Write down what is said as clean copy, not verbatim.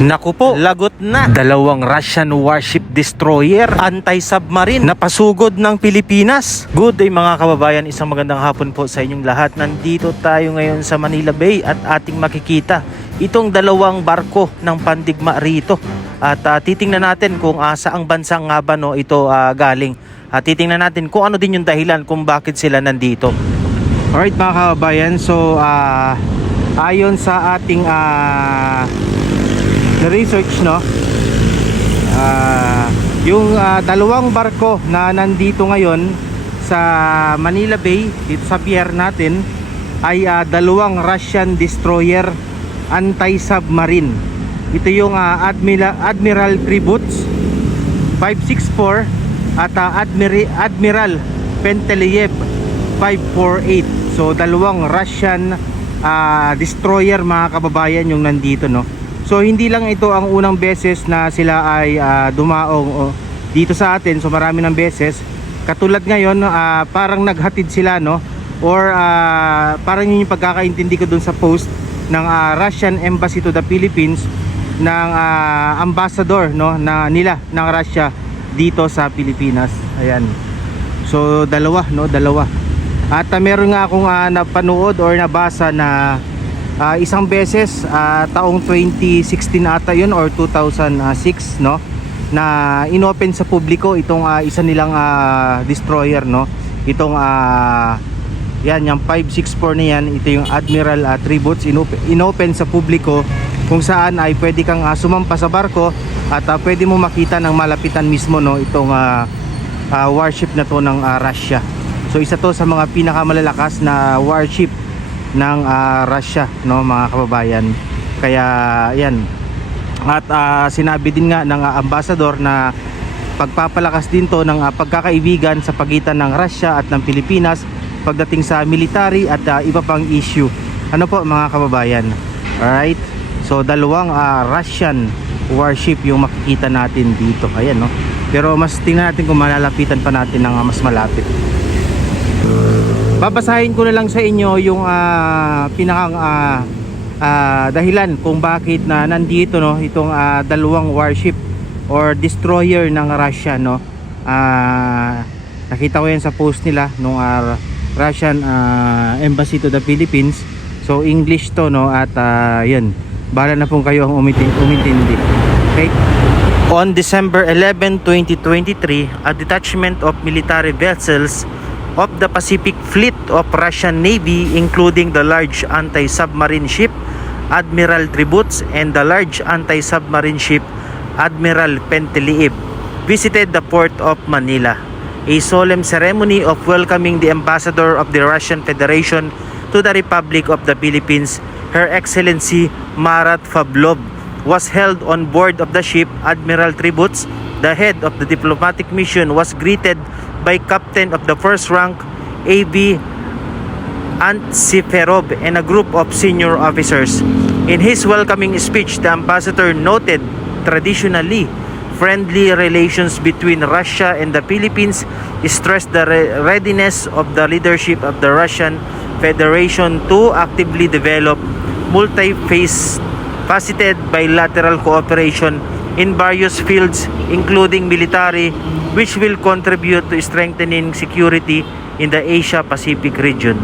Naku po, lagot na. Dalawang Russian warship destroyer, anti-submarine, napasugod ng Pilipinas. Good day mga kababayan, isang magandang hapon po sa inyong lahat. Nandito tayo ngayon sa Manila Bay at ating makikita itong dalawang barko ng pandigma rito. At titingnan natin kung saang bansa nga ba ito galing. At titingnan natin kung ano din yung dahilan kung bakit sila nandito. Alright mga kababayan, so ayon sa ating research yung dalawang barko na nandito ngayon sa Manila Bay dito sa pier natin ay dalawang Russian destroyer anti-submarine. Ito yung Admiral Tributz 564 at Admiral Penteliev 548. So dalawang Russian destroyer mga kababayan yung nandito So hindi lang ito ang unang beses na sila ay dumaong dito sa atin. So marami ng beses. Katulad ngayon parang naghatid sila or parang yun yung pagkakaintindi ko dun sa post ng Russian Embassy to the Philippines ng ambassador na nila ng Russia dito sa Pilipinas. Ayan. So dalawa. At meron nga akong napanood or nabasa na isang beses taong 2016 ata yun or 2006 na inopen sa publiko itong isa nilang destroyer itong yan yung 564 na yan. Ito yung Admiral Tributz. Inopen sa publiko kung saan ay pwede kang sumampa sa barko at pwede mo makita ng malapitan mismo itong warship na to ng Russia. So isa to sa mga pinakamalalakas na warship ng Russia mga kababayan. Kaya yan. At sinabi din nga ng ambassador na pagpapalakas din to ng pagkakaibigan sa pagitan ng Russia at ng Pilipinas pagdating sa military at iba pang issue. Ano po mga kababayan? Alright. So dalawang Russian warship yung makikita natin dito. Ayan Pero mas tingnan natin kung malalapitan pa natin ng mas malapit. Babasahin ko na lang sa inyo yung pinakang dahilan kung bakit na nandito itong dalawang warship or destroyer ng Russia nakita ko yan sa post nila nung Russian Embassy to the Philippines. So English to at yun, bahala na pong kayo ang umintindi. Okay. On December 11, 2023, a detachment of military vessels of the Pacific Fleet of Russian Navy, including the large anti-submarine ship Admiral Tributz and the large anti-submarine ship Admiral Penteliev, visited the port of Manila. A solemn ceremony of welcoming the ambassador of the Russian Federation to the Republic of the Philippines, Her Excellency Marat Pavlov, was held on board of the ship. Admiral Tributz, the head of the diplomatic mission, was greeted by Captain of the First Rank A.V. Antsiferov and a group of senior officers. In his welcoming speech, the ambassador noted traditionally friendly relations between Russia and the Philippines, stressed the readiness of the leadership of the Russian Federation to actively develop multi-faceted bilateral cooperation in various fields, including military, which will contribute to strengthening security in the Asia-Pacific region.